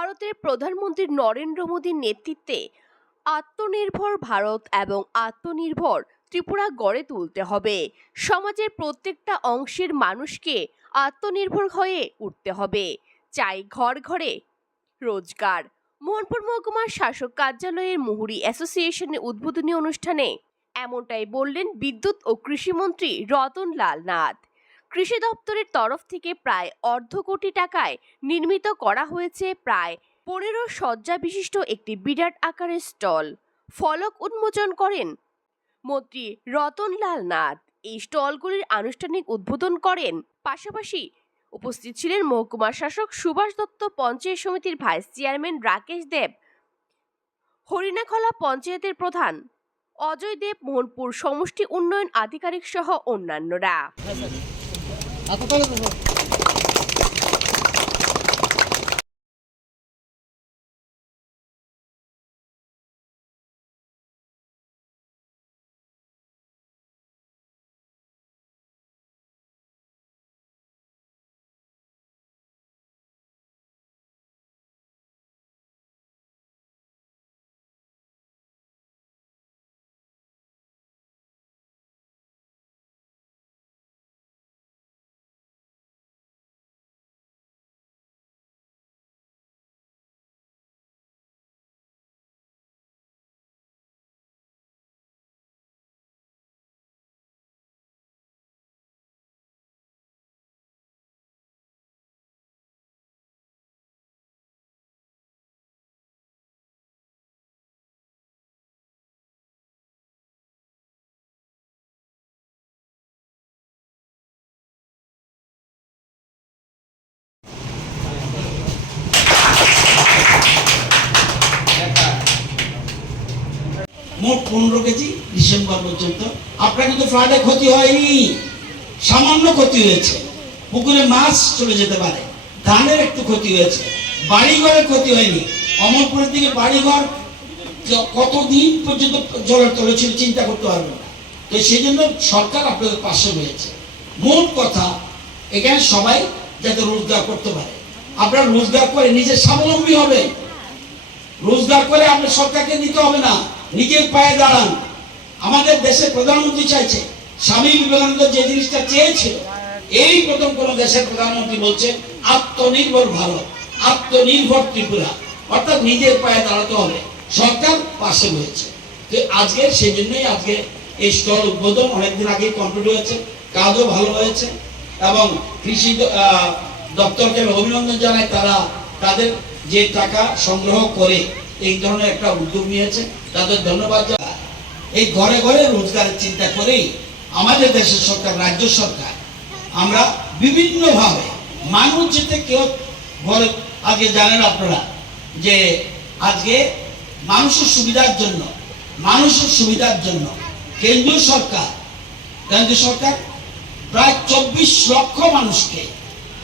ভারতের প্রধানমন্ত্রী নরেন্দ্র মোদীর নেতৃত্বে আত্মনির্ভর ভারত এবং আত্মনির্ভর ত্রিপুরা গড়ে তুলতে হবে। সমাজের প্রত্যেকটা অংশের মানুষকে আত্মনির্ভর হয়ে উঠতে হবে। চাই ঘর ঘরে রোজগার। মোহনপুর মহকুমার শাসক কার্যালয়ের মুহুরী অ্যাসোসিয়েশনের উদ্বোধনী অনুষ্ঠানে এমনটাই বললেন বিদ্যুৎ ও কৃষিমন্ত্রী রতন লাল নাথ। কৃষি দপ্তরের তরফ থেকে প্রায় অর্ধ কোটি টাকায় নির্মিত করা হয়েছে প্রায় 15 শয্যা বিশিষ্ট একটি বিরাট আকারের স্টল। ফলক উন্মোচন করেন মন্ত্রী রতন লাল নাথ। এই স্টলগুলির আনুষ্ঠানিক উদ্বোধন করেন। পাশাপাশি উপস্থিত ছিলেন মহকুমা শাসক সুভাষ দত্ত, পঞ্চায়েত সমিতির ভাইস চেয়ারম্যান রাকেশ দেব, হরিণাখলা পঞ্চায়েতের প্রধান অজয় দেব, মোহনপুর সমষ্টি উন্নয়ন আধিকারিক সহ অন্যান্যরা। মোট 15 কেজি ডিসেম্বর পর্যন্ত। আপনার কিন্তু ফ্লাডে ক্ষতি হয়নি, সামান্য ক্ষতি হয়েছে। পুকুরে মাছ চলে যেতে পারে, ধানের একটু ক্ষতি হয়েছে, বাড়িঘরের ক্ষতি হয়নি। অমরপুরের দিকে বাড়িঘর কতদিন পর্যন্ত জলের তলে ছিল চিন্তা করতে পারবেন না। তো সেই জন্য সরকার আপনাদের পাশে রয়েছে। মোট কথা এখানে সবাই যাতে রোজগার করতে পারে, আপনারা রোজগার করে নিজের স্বাবলম্বী হবে। রোজগার করে আপনার সরকারকে নিতে হবে না, নিজের পায়ে দাঁড়ান। আমাদের দেশের প্রধানমন্ত্রী চাইছে, স্বামী বিবেকানন্দ যে জিনিসটা চেয়েছিল, এই প্রথম কোন দেশের প্রধানমন্ত্রী বলছে আত্মনির্ভর ভারত, আত্মনির্ভর ত্রিপুরা, অর্থাৎ নিজের পায়ে দাঁড়াতে হবে। সরকার পাশে রয়েছে। তো আজকে সেই জন্যই আজকে এই স্টল উদ্বোধন অনেকদিন আগে কমপ্লিট হয়েছে, কাজও ভালো হয়েছে এবং কৃষি দপ্তরকে অভিনন্দন জানাই। তারা তাদের যে টাকা সংগ্রহ করে এই ধরনের একটা উদ্যোগ নিয়েছে, তাদের ধন্যবাদ জানাই। এই ঘরে ঘরে রোজগারের চিন্তা করেই আমাদের দেশের সরকার, রাজ্য সরকার, আমরা বিভিন্নভাবে মানুষ যেতে কেউ ঘরে, আগে জানেন আপনারা যে আজকে মানুষের সুবিধার জন্য কেন্দ্রীয় সরকার প্রায় 24 লক্ষ মানুষকে,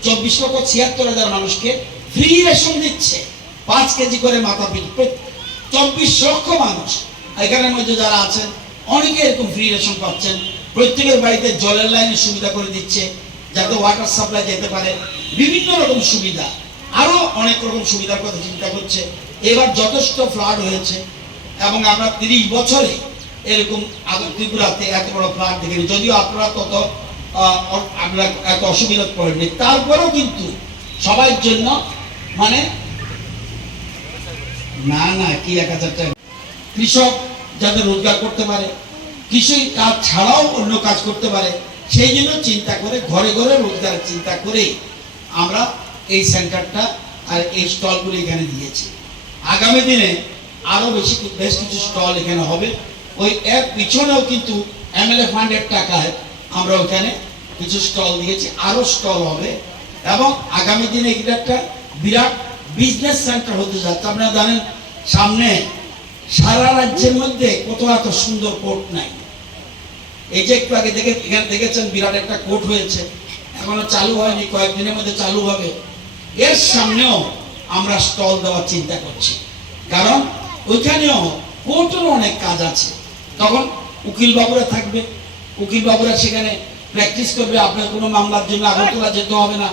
24,76,000 মানুষকে ফ্রি রেশন দিচ্ছে, 5 কেজি করে মাথা পিছু। 24 লক্ষ মানুষ এখানের মধ্যে যারা আছেন অনেকে এরকম ফ্রি রেশন পাচ্ছেন। প্রত্যেকের বাড়িতে জলের লাইনের সুবিধা করে দিচ্ছে, যাতে ওয়াটার সাপ্লাই যেতে পারে, বিভিন্ন রকম সুবিধা, আরো অনেক রকম সুবিধার কথা চিন্তা করছে। এবার যথেষ্ট ফ্লাড হয়েছে এবং আমরা 30 বছরে এরকম ত্রিপুরাতে এত বড় ফ্লাড দেখিনি। যদিও আপনারা এত অসুবিধা পড়েননি, তারপরেও কিন্তু সবার জন্য মানে না কি 1000 টাকা কৃষক যাতে রোজগার করতে পারে, কৃষি কাজ ছাড়াও অন্য কাজ করতে পারে, সেই জন্য চিন্তা করে ঘরে ঘরে রোজগারের চিন্তা করে আমরা এই সেন্টারটা আর এই স্টলগুলো এখানে দিয়েছি। আগামী দিনে আরো বেশ কিছু স্টল এখানে হবে। ওই এর পিছনেও কিন্তু এমএলএ ফান্ডের টাকায় আমরা ওখানে কিছু স্টল দিয়েছি, আরো স্টল হবে এবং আগামী দিনে এটা একটা বিরাট বিজনেস সেন্টার হতে যাচ্ছে। আপনারা জানেন সামনে সারা রাজ্যের মধ্যে কত এত সুন্দর কোর্ট নাই। এই যে একটু আগে এখানে দেখেছেন বিরাট একটা কোর্ট হয়েছে, এখনো চালু হয়নি, কয়েকদিনের মধ্যে চালু হবে। এর সামনেও আমরা স্টল দেওয়ার চিন্তা করছি, কারণ ওইখানেও কোর্টের অনেক কাজ আছে। তখন উকিল বাবুরা থাকবে, উকিল বাবুরা সেখানে প্র্যাকটিস করবে। আপনার কোনো মামলার জন্য আগরতলা যেতে হবে না।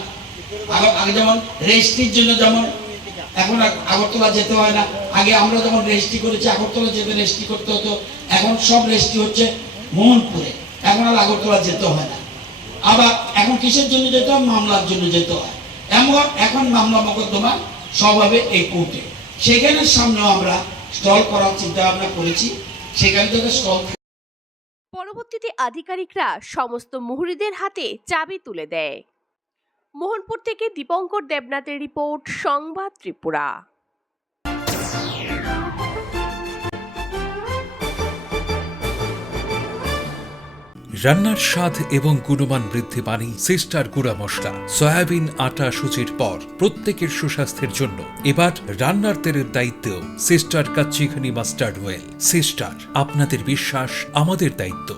আগে যেমন রেজিস্ট্রির জন্য যেমন এখন আর আগরতলা যেতে হয় না। আগে আমরা যখন রেজিস্ট্রি করেছি আগরতলা যেতে রেজিস্ট্রি করতে হতো, এখন সব রেজিস্ট্রি হচ্ছে মোহনপুরে, এখন আর আগরতলা যেতে হয় না। আবার এখন কিসের জন্য যেতে হয়? মামলার জন্য যেতে হয়। এখন মামলা মোকদ্দমা সব হবে এই কোর্টে। সেখানের সামনেও আমরা স্টল করার চিন্তা ভাবনা করেছি, সেখান থেকে স্টল। পরবর্তীতে আধিকারিকরা সমস্ত মুহুরীদের হাতে চাবি তুলে দেয়। মোহনপুর থেকে দীপঙ্কর দেবনাথের রিপোর্ট, সংবাদ ত্রিপুরা। রান্নার স্বাদ এবং গুণমান বৃদ্ধি পানি সিস্টার গুঁড়া মশলা। সয়াবিন আটা সুচির পর প্রত্যেকের সুস্বাস্থ্যের জন্য এবার রান্নার তেলের দায়িত্বেও sister kachi ghani mustard oil. Sister, আপনাদের বিশ্বাস আমাদের দায়িত্ব।